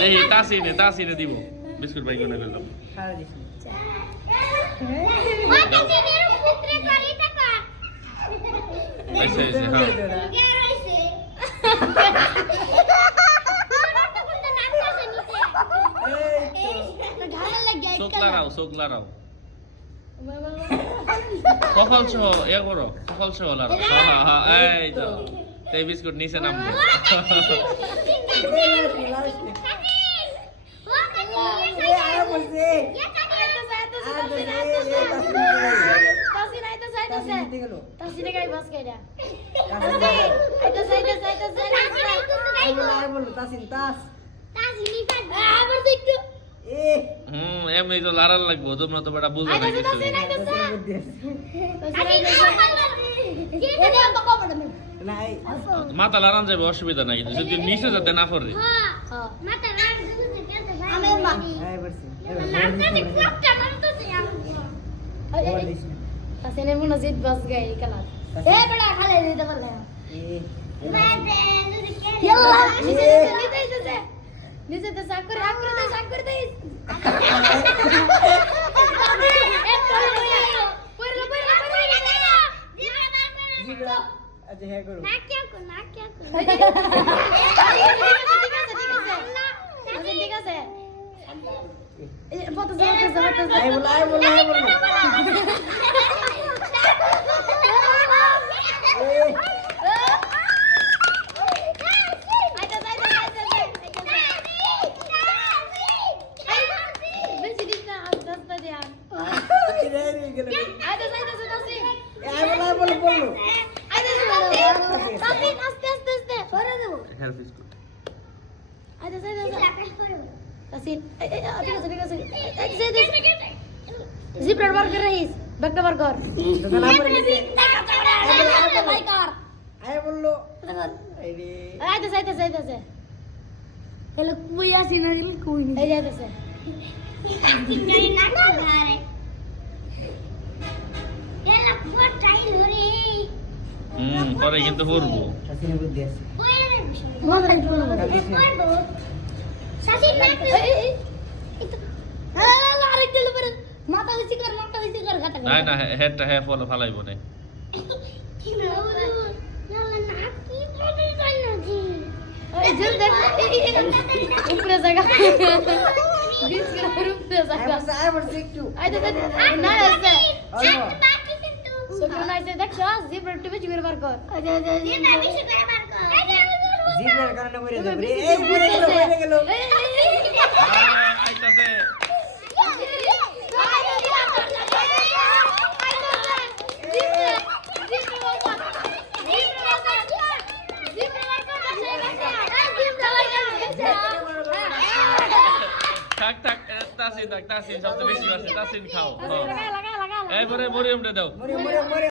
দেখি তাসিনে দিব বিস্কুট ভাই কোনে করলাম আচ্ছা হ্যাঁ চোখলা রাও কপাল সহ ইয়া করো কপাল সহ লাড়াও এই তো এই বিস্কুট নিচে নামবে এমনি তো লাড়ার লাগবো তোমরা তো বেটা বুঝো না কিছু মাথা লাড়ান যাবে অসুবিধা নাই কিন্তু যদি নিচে যাতে না পড়ে তাসিনের মুনাজিদ বাস গাই কালাত এ বড়া খালে দিতে পারলে ইয়াল্লা নিচে তো সাক করে দে আচ্ছা হ্যাঁ করো না क्या करो ঠিক আছে এই ফটো জমা আই বলো জিপ্রার বার্গার রাইস বাগদা বার্গার আই বললো এই রে আইতাছে এলো কই আসি না গেলে কই নি এই যাইতাছে নাই না ঘরে এলা ফটাই ধরে পরে কিন্তু করবো হাসিনা বুদ্ধি আছে মজাই বলবো শাসিন না আরেকটা লবরে মাথা দিছি কর ঘাটা না হেডটা হে ফলো ফালাইবো না কি না না কি বলতে চাই না জি এই জল দেখ উপরে জায়গা দিস করে উপরে জায়গা আই বলছি একটু আই তো না আছে বাকি কিন্তু সকাল না আছে দেখছ জিব্রা টুবে জিব্রা বার কর জিব্রা বেশি করে বার কর জিব্রার কারণে মরে যাবে এই মরে গেল আইতাছে থাক তাসিন সবচেয়ে বেশি আছে তাসিন খাও এই পরে মরিয়মটা দাও মরে